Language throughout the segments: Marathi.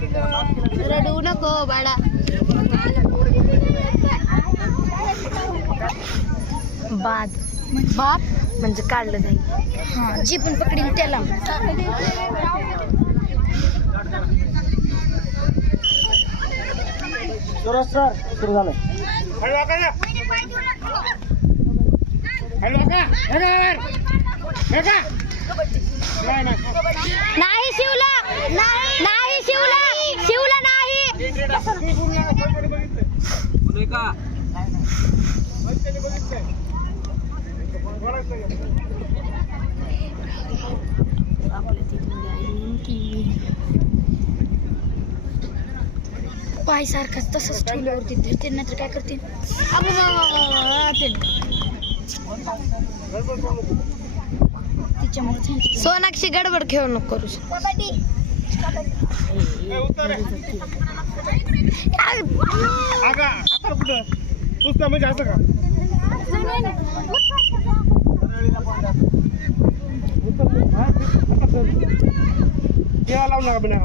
रडू नको बाळा. बाद बाद म्हणजे काढलं जाईल. हा जी पण पकडील त्याला. सुरू झालं. नाही शिवला, नाही शिवला, शिवला नाही. पाय सारखंच तसंच ठेवल्यावरती धरते नाही तर काय करते. सोनाक्षी गडबड खेळू नको करू. म्हणजे असं का लावू नका बिना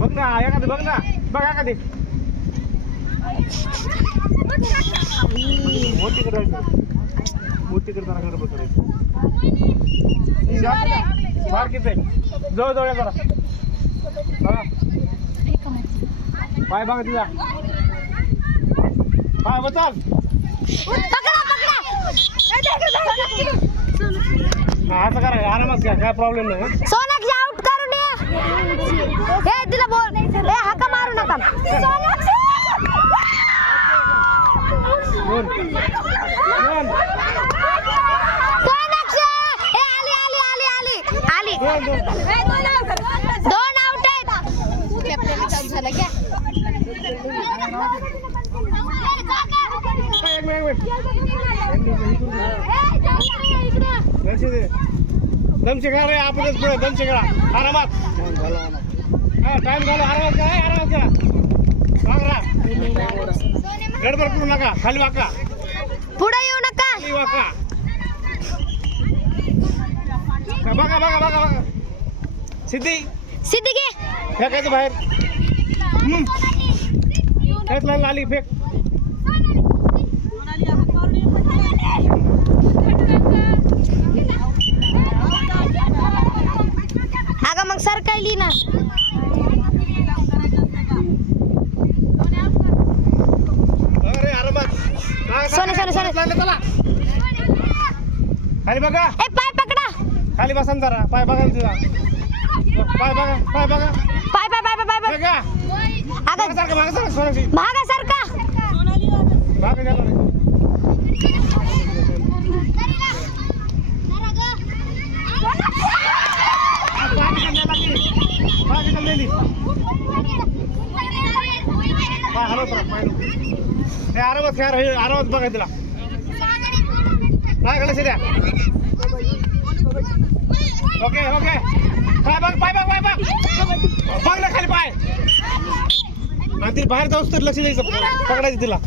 बघ ना एखादी बघ ना बघ एखादी मोठी जरा गडबड करायची. बारकीच आहे जवळ या जरा बघा पाय बघा तुझा पाय बचाल. असं करा आरामात घ्या काय प्रॉब्लेम नाही. सोनाक्षी आउट करून ये. हे तिला बोल हे हाका मारू नका. सोनाक्षी हे आली आली आली आली आली. दोन आउट आहेत. कॅप्टन आउट झाला क्या. दमशेकडा रे आपणच पुढे दमशेकडा आरामात. टाइम झाला आरामात काय आरामात करा. गडबड करू नका खाली वाका पुढे येऊ नका. खाली वाका बघा बघा बघा बघा. सिद्धी सिद्धी घे. फेकायचं बाहेर. फेक आली फेक. अगं मग सरकायली ना. अरे आरामात सोने सोने सोने चला खाली बघा. ए पाय पकडा. खाली बसा ना जरा पाय बघा तुझा पाय बघा पाय बघा पाय पाय पाय पाय पाय. बघा अगं सारखं मागं सारखं सोनाक्षी भागा सारखा. मागं गेलो रे. आरामात खेळ आरामात बघा तिला काय कडे द्या. ओके ओके पाय बघ पाय बघ पाय बघ बघ ना खाली पाय. आणि तिला बाहेर जाऊस तर लक्ष द्यायचं पकडायचं तिला.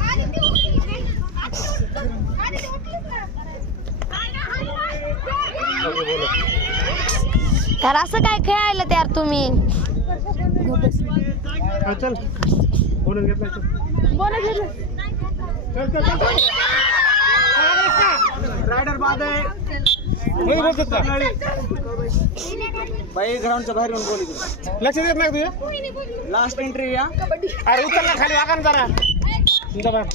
यार असं काय खेळायला तयार तुम्ही. चल बोलून घेतलं रायडर बाद आहे बोलतात का बाई ग्राउंडच्या बाहेर येऊन बोलू. लक्ष देत नाही तुझ्या लास्ट एंट्री या. अरे उचल ना खाली वागा ना जरा तुमचा बाहेर.